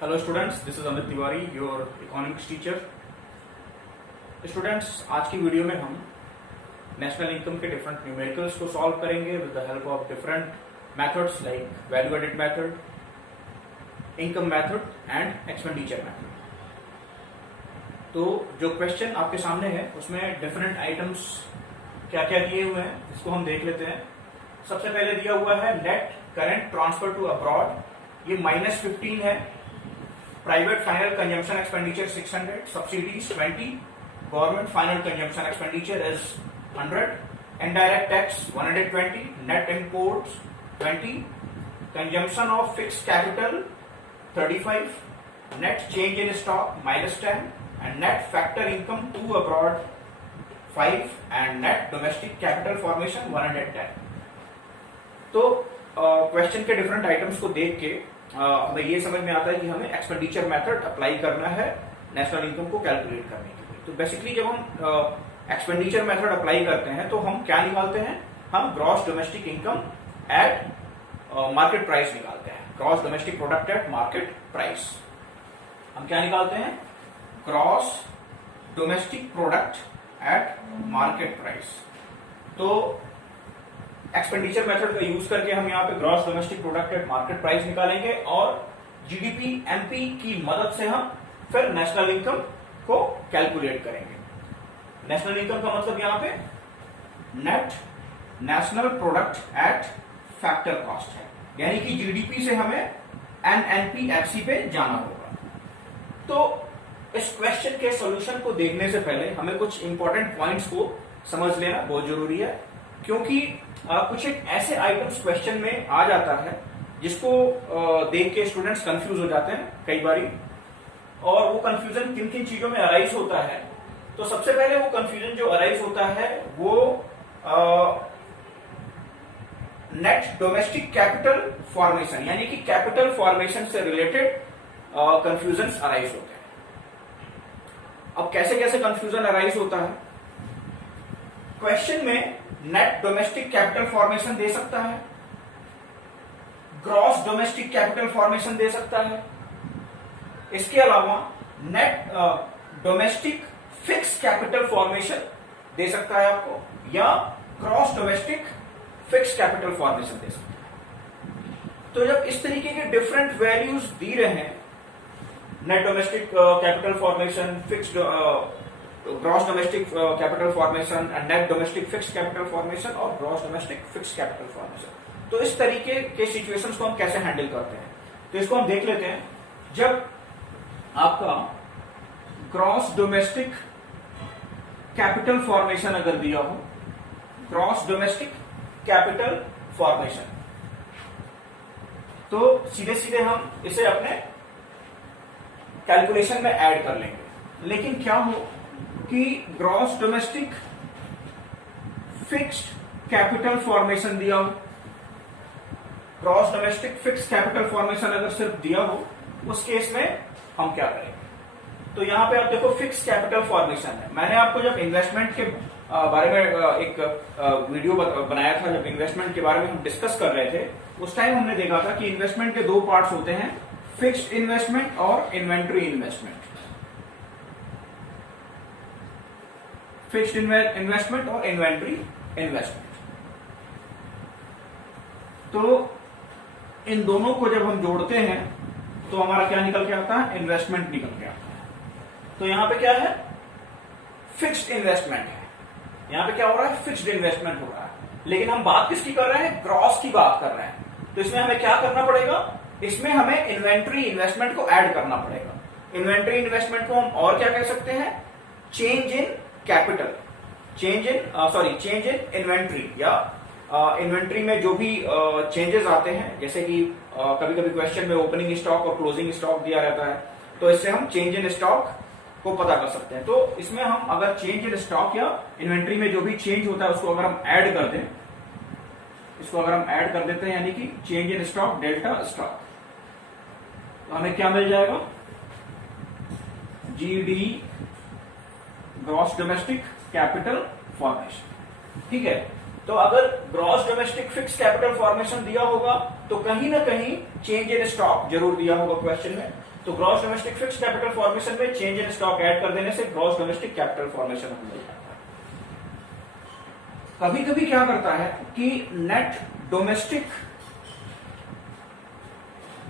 Hello students, this is Amit Tiwari, your economics teacher. Students, आज की video में हम नेशनल इनकम के डिफरेंट न्यूमेरिकल्स को सॉल्व करेंगे with the help of different methods like value added method, income method and expenditure method. तो जो question आपके सामने है उसमें डिफरेंट आइटम्स क्या क्या दिए हुए हैं इसको हम देख लेते हैं। सबसे पहले दिया हुआ है net current transfer to abroad, ये -15 है। Private final consumption expenditure 600, subsidies 20, government final consumption expenditure is 100, indirect tax 120, net imports 20, consumption of fixed capital 35, net change in stock -10 and net factor income to abroad 5 and net domestic capital formation 110। तो question के different items को देख के हमें ये समझ में आता है कि हमें एक्सपेंडिचर मेथड अप्लाई करना है नेशनल इनकम को कैलकुलेट करने के लिए। तो बेसिकली जब हम एक्सपेंडिचर मेथड अप्लाई करते हैं तो हम क्या निकालते हैं, हम gross domestic income eight market price निकालते हैं। Gross domestic product at market price हम क्या निकालते हैं, gross domestic product at market price. तो एक्सपेंडिचर मेथड का यूज करके हम यहाँ पे gross domestic product at market price निकालेंगे और जीडीपी एमपी की मदद से हम फिर नेशनल इनकम को कैलकुलेट करेंगे। नेशनल इनकम का मतलब यहाँ पे net national product at factor cost है, यानी कि जीडीपी से हमें एनएनपीएफसी पे जाना होगा। तो इस क्वेश्चन के सॉल्यूशन को देखने से पहले हमें कुछ इंपॉर्टेंट पॉइंट्स को समझ लेना बहुत जरूरी है, क्योंकि कुछ एक ऐसे आइटम्स क्वेश्चन में आ जाता है जिसको देख के स्टूडेंट्स कंफ्यूज हो जाते हैं कई बारी। और वो कंफ्यूजन किन किन चीजों में अराइज होता है, तो सबसे पहले वो कंफ्यूजन जो अराइज होता है वो नेट डोमेस्टिक कैपिटल फॉर्मेशन, यानी कि कैपिटल फॉर्मेशन से रिलेटेड कंफ्यूजन अराइज होते हैं। अब कैसे कैसे कंफ्यूजन अराइज होता है, क्वेश्चन में नेट डोमेस्टिक कैपिटल फॉर्मेशन दे सकता है, ग्रॉस डोमेस्टिक कैपिटल फॉर्मेशन दे सकता है, इसके अलावा net domestic fixed capital formation दे सकता है आपको, या gross domestic fixed capital formation दे सकता है। तो जब इस तरीके के डिफरेंट वैल्यूज दी रहे हैं, net domestic capital formation, fixed gross domestic capital formation and net domestic fixed capital formation और gross domestic fixed capital formation, तो इस तरीके के सिचुएशंस को हम कैसे हैंडल करते हैं, तो इसको हम देख लेते हैं। जब आपका ग्रॉस डोमेस्टिक कैपिटल फॉर्मेशन अगर दिया हो, ग्रॉस डोमेस्टिक कैपिटल फॉर्मेशन, तो सीधे सीधे हम इसे अपने कैलकुलेशन में ऐड कर लेंगे। लेकिन क्या हो कि gross domestic fixed capital formation दिया हो, gross domestic fixed capital formation अगर सिर्फ दिया हो, उस केस में हम क्या करेंगे। तो यहां पे आप देखो फिक्स्ड कैपिटल फॉर्मेशन है। मैंने आपको जब इन्वेस्टमेंट के बारे में एक वीडियो बनाया था, जब इन्वेस्टमेंट के बारे में हम डिस्कस कर रहे थे, उस टाइम हमने देखा था कि इन्वेस्टमेंट के दो पार्ट्स होते हैं, फिक्स्ड इन्वेस्टमेंट और इन्वेंट्री इन्वेस्टमेंट। फिक्स्ड इन्वेस्टमेंट और इन्वेंट्री इन्वेस्टमेंट। तो इन दोनों को जब हम जोड़ते हैं तो हमारा क्या निकल के आता है, इन्वेस्टमेंट निकल के आता है। तो यहां पे क्या है, फिक्स्ड इन्वेस्टमेंट है, यहां पे क्या हो रहा है, फिक्स्ड इन्वेस्टमेंट हो रहा है। लेकिन हम बात किसकी कर रहे हैं, ग्रॉस की बात कर रहे हैं। तो इसमें हमें क्या करना पड़ेगा, इसमें हमें इन्वेंट्री इन्वेस्टमेंट को ऐड करना पड़ेगा। इन्वेंट्री इन्वेस्टमेंट को हम और क्या कह सकते हैं, change in capital, change in inventory, या इन्वेंट्री में जो भी चेंजेस आते हैं, जैसे कि कभी कभी क्वेश्चन में ओपनिंग स्टॉक और क्लोजिंग स्टॉक दिया रहता है, तो इससे हम चेंज इन स्टॉक को पता कर सकते हैं। तो इसमें हम अगर चेंज इन स्टॉक या इन्वेंट्री में जो भी चेंज होता है उसको अगर हम ऐड कर दें, इसको अगर हम ऐड कर देते हैं, यानी कि change in stock delta stock, तो हमें क्या मिल जाएगा, GD gross domestic capital formation. ठीक है, तो अगर gross domestic fixed capital formation दिया होगा तो कहीं ना कहीं चेंज इन स्टॉक जरूर दिया होगा क्वेश्चन में। तो gross domestic fixed capital formation में चेंज इन स्टॉक ऐड कर देने से ग्रॉस डोमेस्टिक कैपिटल फॉर्मेशन हो जाता है। कभी कभी क्या करता है कि नेट डोमेस्टिक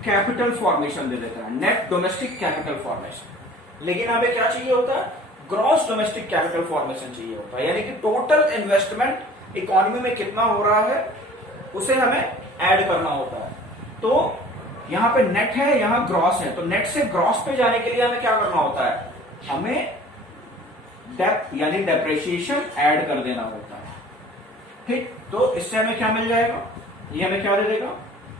कैपिटल फॉर्मेशन दे देता है, नेट डोमेस्टिक कैपिटल फॉर्मेशन, लेकिन हमें क्या चाहिए होता है, ग्रॉस डोमेस्टिक कैपिटल फॉर्मेशन चाहिए होता है, यानी कि टोटल इन्वेस्टमेंट इकोनॉमी में कितना हो रहा है उसे हमें ऐड करना होता है। तो यहां पे नेट है, यहां ग्रॉस है, तो नेट से ग्रॉस पे जाने के लिए हमें क्या करना होता है, हमें डेप यानी डेप्रिसिएशन ऐड कर देना होता है। ठीक, तो इससे हमें क्या मिल जाएगा, ये हमें क्या दे देगा,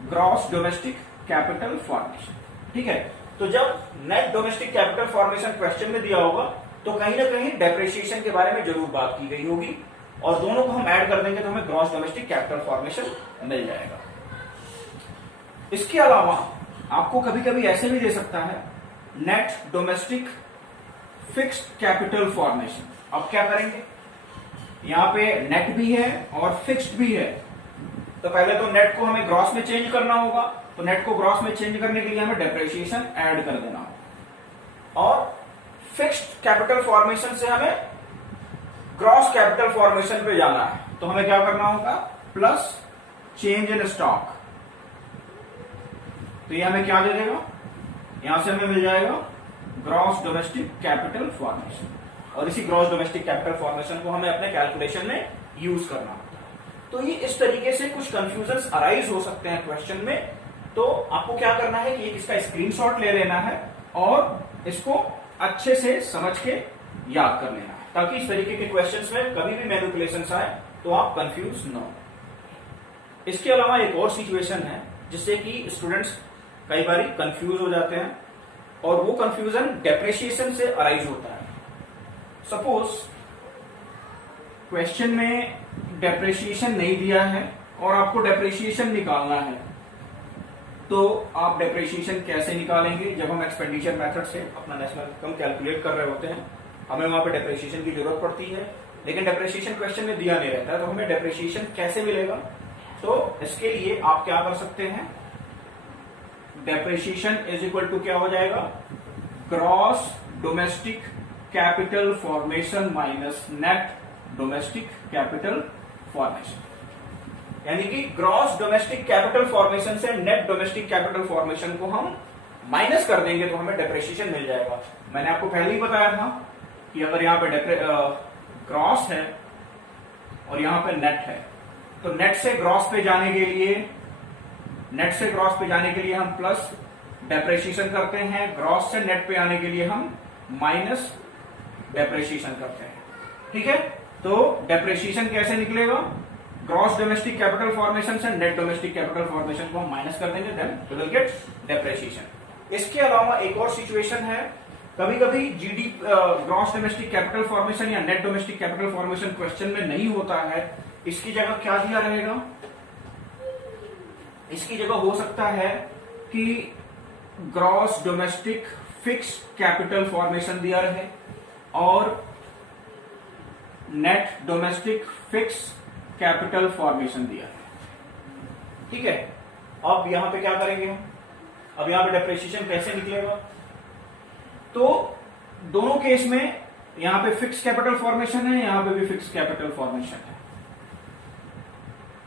ग्रॉस डोमेस्टिक कैपिटल फॉर्मेशन। ठीक है, तो जब net domestic capital formation question में दिया होगा तो कहीं ना कहीं डेप्रिसिएशन के बारे में जरूर बात की गई होगी, और दोनों को हम ऐड कर देंगे तो हमें ग्रॉस डोमेस्टिक कैपिटल फॉर्मेशन मिल जाएगा। इसके अलावा आपको कभी कभी ऐसे भी दे सकता है, net domestic fixed capital formation. अब क्या करेंगे, यहां पे नेट भी है और फिक्स्ड भी है, तो पहले तो नेट को हमें ग्रॉस में चेंज करना होगा, तो नेट को ग्रॉस में चेंज करने के लिए हमें डेप्रिसिएशन ऐड कर देना होगा, और फिक्स्ड कैपिटल फॉर्मेशन से हमें ग्रॉस कैपिटल फॉर्मेशन पे जाना है, तो हमें क्या करना होगा, प्लस चेंज इन स्टॉक। तो ये हमें क्या दे देगा, यहां से हमें मिल जाएगा ग्रॉस डोमेस्टिक कैपिटल फॉर्मेशन, और इसी ग्रॉस डोमेस्टिक कैपिटल फॉर्मेशन को हमें अपने कैलकुलेशन में यूज करना होता है। तो ये इस तरीके से कुछ कंफ्यूजन अराइज हो सकते हैं क्वेश्चन में, तो आपको क्या करना है कि इसका स्क्रीनशॉट ले लेना है और इसको अच्छे से समझ के याद कर लेना है, ताकि इस तरीके के क्वेश्चंस में कभी भी मैनिपुलेशंस आए तो आप कंफ्यूज न हो। इसके अलावा एक और सिचुएशन है जिससे कि स्टूडेंट्स कई बार कंफ्यूज हो जाते हैं, और वो कंफ्यूजन डेप्रिसिएशन से अराइज होता है। सपोज क्वेश्चन में डेप्रिसिएशन नहीं दिया है और आपको डेप्रिसिएशन निकालना है, तो आप डेप्रिसिएशन कैसे निकालेंगे, जब हम एक्सपेंडिचर मेथड से अपना नेशनल इनकम कैलकुलेट कर रहे होते हैं, हमें वहां पे डेप्रिसिएशन की जरूरत पड़ती है, लेकिन डेप्रिसिएशन क्वेश्चन में दिया नहीं रहता है, तो हमें डेप्रिसिएशन कैसे मिलेगा। तो इसके लिए आप क्या कर सकते हैं, डेप्रिसिएशन इज इक्वल टू क्या हो जाएगा, gross domestic capital formation minus net domestic capital formation, यानी कि ग्रॉस डोमेस्टिक कैपिटल फॉर्मेशन से नेट डोमेस्टिक कैपिटल फॉर्मेशन को हम माइनस कर देंगे तो हमें डेप्रिसिएशन मिल जाएगा। मैंने आपको पहले ही बताया था कि अगर यहाँ पे ग्रॉस है और यहाँ पे नेट है, तो नेट से ग्रॉस पे जाने के लिए हम प्लस डेप्रिसिएशन करते हैं, ग्रॉस से नेट पे आने के लिए हम माइनस डेप्रिसिएशन करते हैं। ठीक है, तो डेप्रिसिएशन कैसे निकलेगा, ग्रॉस डोमेस्टिक कैपिटल फॉर्मेशन से नेट डोमेस्टिक कैपिटल फॉर्मेशन को हम माइनस कर देंगे, then we will get depreciation. इसके अलावा एक और सिचुएशन है, कभी कभी GD gross domestic capital formation या net domestic capital formation question में नहीं होता है, इसकी जगह क्या दिया रहेगा, इसकी जगह हो सकता है कि gross domestic fixed capital formation दिया रहे और net domestic fixed capital formation दिया है। ठीक है, अब यहां पे क्या करेंगे हम, अब यहां पे डेप्रिसिएशन कैसे निकलेगा, तो दोनों केस में यहां पे फिक्स कैपिटल फॉर्मेशन है, यहां पे भी फिक्स कैपिटल फॉर्मेशन है,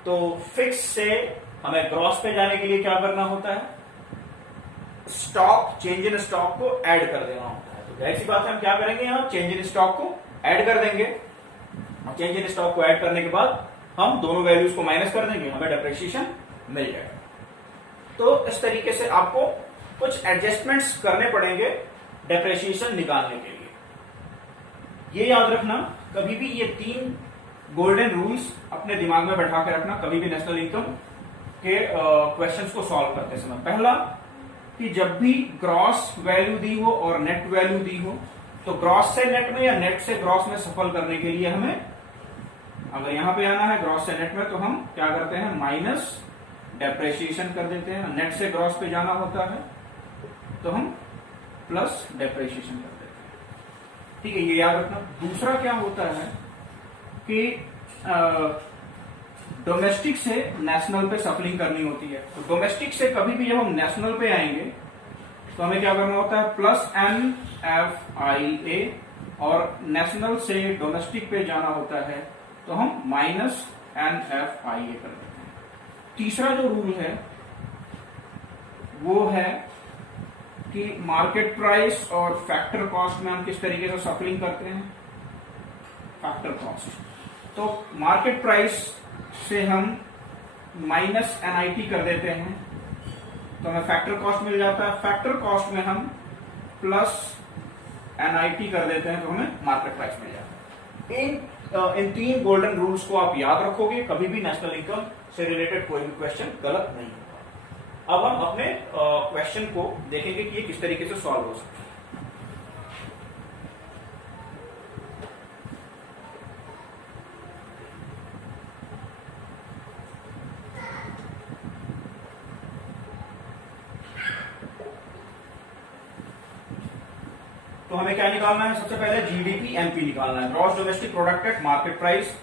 तो फिक्स से हमें ग्रॉस पे जाने के लिए क्या करना होता है, स्टॉक चेंज इन स्टॉक को ऐड कर देना होता है। तो ऐसी बात है, हम क्या करेंगे, यहां चेंज इन स्टॉक को ऐड कर देंगे, चेंज इन स्टॉक को ऐड करने के बाद हम दोनों वैल्यूज को माइनस कर देंगे, हमें डेप्रिसिएशन मिल जाएगा। तो इस तरीके से आपको कुछ एडजस्टमेंट्स करने पड़ेंगे डेप्रिसिएशन निकालने के लिए। ये याद रखना, कभी भी ये 3 गोल्डन रूल्स अपने दिमाग में बैठा के रखना कभी भी नेशनल इनकम के क्वेश्चंस को सॉल्व करते समय। पहला, कि जब भी ग्रॉस वैल्यू दी हो और नेट वैल्यू दी हो, तो ग्रॉस से नेट में या नेट से ग्रॉस में सफल करने के लिए हमें, अगर यहां पे आना है ग्रॉस से नेट में, तो हम क्या करते हैं, माइनस डेप्रिसिएशन कर देते हैं। नेट से ग्रॉस पे जाना होता है तो हम प्लस डेप्रिसिएशन कर देते हैं। ठीक है, ये याद रखना। दूसरा क्या होता है कि डोमेस्टिक से नेशनल पे सफलिंग करनी होती है। तो डोमेस्टिक से कभी भी जब हम नेशनल पे आएंगे तो हमें क्या करना होता है, प्लस NFIA, और नेशनल से डोमेस्टिक पे जाना होता है तो हम माइनस NFIA कर देते हैं। तीसरा जो रूल है वो है कि मार्केट प्राइस और फैक्टर कॉस्ट में हम किस तरीके से सफलिंग करते हैं, फैक्टर कॉस्ट। तो मार्केट प्राइस से हम माइनस NIT कर देते हैं तो हमें फैक्टर कॉस्ट मिल जाता है। फैक्टर कॉस्ट में हम प्लस NIT कर देते हैं तो हमें मार्केट प्राइस मिल जाता है। इन 3 गोल्डन रूल्स को आप याद रखोगे, कभी भी नेशनल इनकम से रिलेटेड कोई भी क्वेश्चन गलत नहीं होगा। अब हम अपने क्वेश्चन को देखेंगे कि ये किस तरीके से सॉल्व हो सकता है। तो हमें क्या निकालना है, सबसे पहले GDP MP निकालना है, gross domestic product at market price.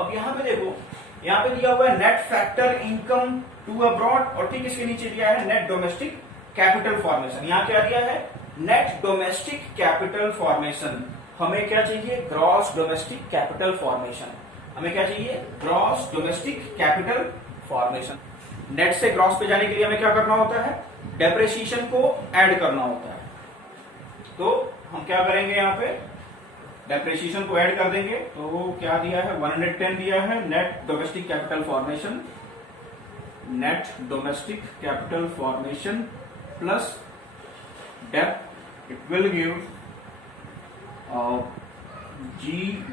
अब यहां पे देखो, यहां पे दिया हुआ है net factor income to abroad, और ठीक इसके नीचे दिया है नेट डोमेस्टिक कैपिटल फॉर्मेशन। यहां क्या दिया है, नेट डोमेस्टिक कैपिटल फॉर्मेशन। हमें क्या चाहिए, ग्रॉस डोमेस्टिक कैपिटल फॉर्मेशन। हमें क्या चाहिए, gross domestic capital formation. Net से ग्रॉस पे जाने के लिए हमें क्या करना होता है, डेप्रिसिएशन को ऐड करना होता है। तो हम क्या करेंगे, यहां पे डेप्रिसिएशन को ऐड कर देंगे। तो वो क्या दिया है, 110 दिया है net domestic capital formation, net domestic capital formation plus dep, it will give G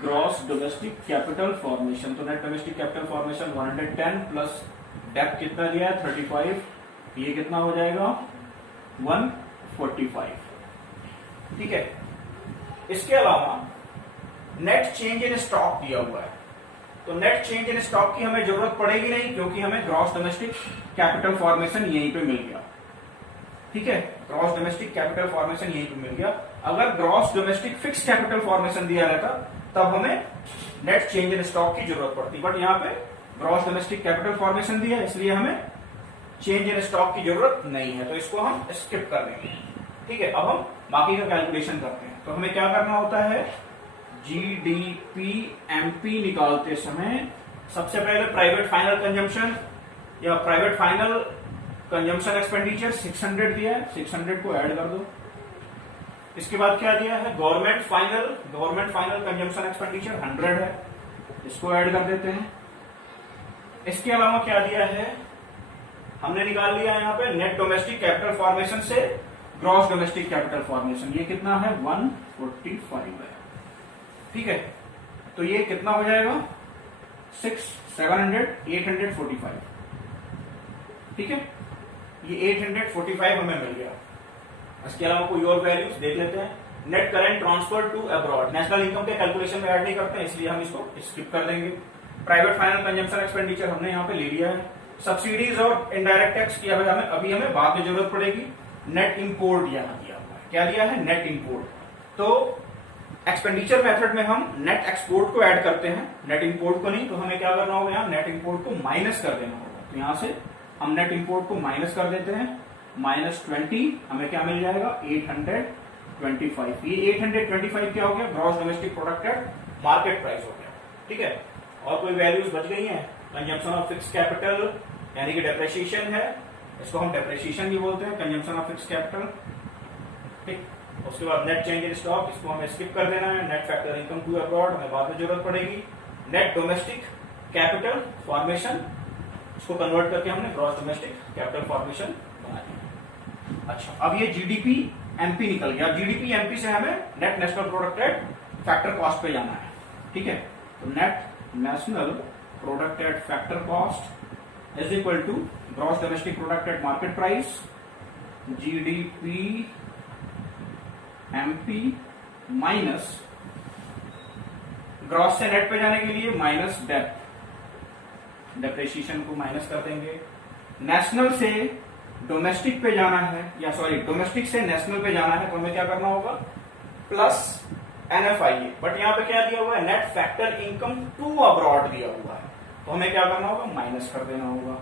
gross domestic capital formation. तो net domestic capital formation 110 plus dep कितना दिया है 35, ये कितना हो जाएगा 145। ठीक है, इसके अलावा नेट चेंज इन स्टॉक दिया हुआ है। तो नेट चेंज इन स्टॉक की हमें जरूरत पड़ेगी नहीं, क्योंकि हमें ग्रॉस डोमेस्टिक कैपिटल फॉर्मेशन यहीं पे मिल गया। ठीक है, ग्रॉस डोमेस्टिक कैपिटल फॉर्मेशन यहीं पे मिल गया। अगर gross domestic fixed capital formation दिया रहता तब हमें नेट चेंज इन स्टॉक की जरूरत पड़ती, बट यहाँ पे ग्रॉस डोमेस्टिक कैपिटल फॉर्मेशन दिया, इसलिए हमें चेंज इन स्टॉक की जरूरत नहीं है, तो इसको हम स्किप कर देंगे। ठीक है, अब हम बाकी का कैलकुलेशन करते हैं। तो हमें क्या करना होता है, GDP MP निकालते समय सबसे पहले प्राइवेट फाइनल कंजम्पशन या प्राइवेट फाइनल कंजम्पशन एक्सपेंडिचर 600 दिया है, 600 को ऐड कर दो। इसके बाद क्या दिया है, गवर्नमेंट फाइनल कंजम्पशन एक्सपेंडिचर 100 है, इसको ऐड कर देते हैं। इसके अलावा क्या दिया है, हमने निकाल लिया है यहाँ पे नेट डोमेस्टिक कैपिटल फॉर्मेशन से ग्रॉस डोमेस्टिक कैपिटल फॉर्मेशन, ये कितना है 145 है। ठीक है, तो ये कितना हो जाएगा 845। ठीक है, ये 845 हमें मिल गया। इसके अलावा कोई और वैल्यूज देख लेते हैं। Net current transfer to abroad, national income के कैलकुलेशन में ऐड नहीं करते हैं, इसलिए हम इसको स्किप कर देंगे। प्राइवेट फाइनल कंजम्पशन एक्सपेंडिचर हमने यहाँ पे ले लिया है। सब्सिडीज और इनडायरेक्ट टैक्स की हमें बाद में जरूरत पड़ेगी। नेट इंपोर्ट यहाँ दिया हुआ है, क्या दिया है, नेट इंपोर्ट। तो एक्सपेंडिचर मेथड में हम नेट एक्सपोर्ट को ऐड करते हैं, नेट इंपोर्ट को नहीं। तो हमें क्या करना होगा, यहाँ नेट इंपोर्ट को माइनस कर देना होगा। तो यहां से हम नेट इंपोर्ट को माइनस कर देते हैं, -20, हमें क्या मिल जाएगा 825। ये 825 क्या हो गया, gross domestic product at market price हो गया। ठीक है, और कोई वैल्यूज बच गई हैं, कंजम्पशन ऑफ फिक्स कैपिटल यानी कि डेप्रिसिएशन है, इसको हम डेप्रिसिएशन भी बोलते हैं, कंजम्पशन ऑफ फिक्स कैपिटल। ठीक, उसके बाद नेट चेंज इन स्टॉक, इसको हमें स्किप कर देना है। Net factor income to abroad हमें बाद में जरूरत पड़ेगी। नेट डोमेस्टिक कैपिटल फॉर्मेशन, इसको कन्वर्ट करके हमने ग्रॉस डोमेस्टिक कैपिटल फॉर्मेशन बना दिया। अच्छा, अब ये GDP MP निकल गया। GDP MP से हमें net national product at factor cost पे जाना है। ठीक है, तो net national product at factor cost is equal to gross domestic product at market price GDP MP minus gross से नेट पे जाने के लिए माइनस डेप, डेप्रिसिएशन को माइनस कर देंगे। नेशनल से डोमेस्टिक पे जाना है, या सॉरी डोमेस्टिक से नेशनल पे जाना है, तो हमें क्या करना होगा, प्लस NFIA। बट यहाँ पे क्या दिया हुआ है, net factor income to abroad दिया हुआ है। तो हमें क्या करना होगा, माइनस कर देना होगा।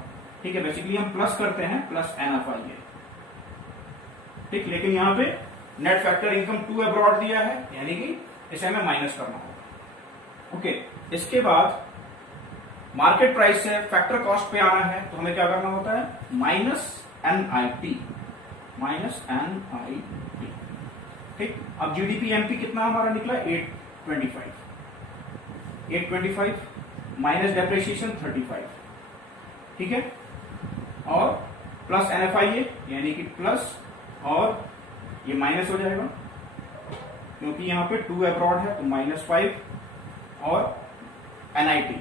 ठीक है, बेसिकली हम प्लस करते हैं प्लस NFIA। ठीक, लेकिन यहाँ पे net factor income to abroad दिया है, यानी कि इसे हमें माइनस करना होगा। ओके, इसके बाद मार्केट प्राइस से फैक्टर कॉस्ट पे आना है, तो हमें क्या करना होता है, माइनस NIT। ठीक, अब GDP MP कितना हमारा निकला, 825 माइनस डेप्रिसिएशन 35। ठीक है, और प्लस NFIA यानी कि प्लस, और ये माइनस हो जाएगा क्योंकि यहाँ पे 2 अब्रॉड है, तो -5, और NIT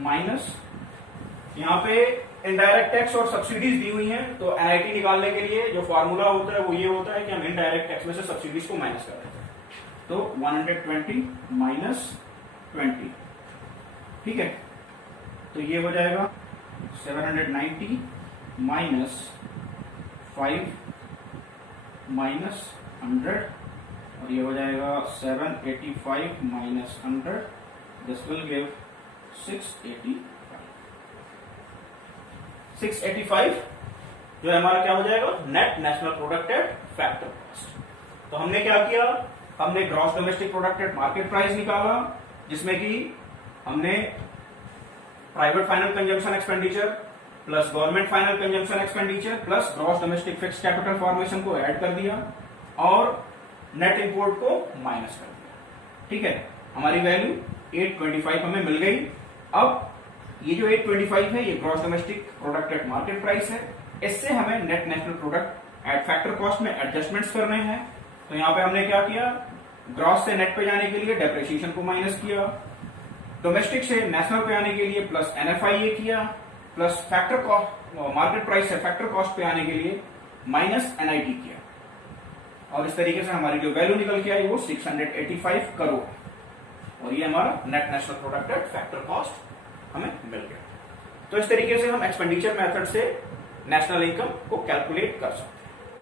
माइनस, यहाँ पे इनडायरेक्ट टैक्स और सब्सिडीज दी हुई हैं, तो NIT निकालने के लिए जो फॉर्मूला होता है वो ये होता है कि हम इनडायरेक्ट टैक्स में से सब्सिडीज को माइनस कर देते हैं। तो 120 माइनस 20। ठीक है, तो ये हो जाएगा 790 माइनस 5 माइनस 100, और ये हो जाएगा 785 माइनस 100, दिस विल गिव 685 जो है हमारा क्या हो जाएगा, net national product at factor cost. तो हमने क्या किया, हमने gross domestic product at market price निकाला, जिसमें कि हमने private final consumption expenditure plus government final consumption expenditure plus gross domestic fixed capital formation को ऐड कर दिया और नेट इंपोर्ट को माइनस कर दिया। ठीक है, हमारी वैल्यू 825 हमें मिल गई। अब ये जो 825 है ये gross domestic product at market price है, इससे हमें net national product at factor cost में एडजस्टमेंट्स करने हैं। तो यहाँ पे हमने क्या किया, ग्रॉस से नेट पे जाने के लिए डेप्रिसिएशन को माइनस किया, डोमेस्टिक से नेशनल पे आने के लिए प्लस NFIA किया, plus factor cost market price से फैक्टर कॉस्ट पे आने के लिए माइनस NIT किया, और इस तरीके से हमारी जो वैल्यू निकल के आई वो 685 करोड़, और ये हमारा net national product at factor cost हमें मिल गया। तो इस तरीके से हम एक्सपेंडिचर मेथड से नेशनल इनकम को कैलकुलेट कर सकते हैं।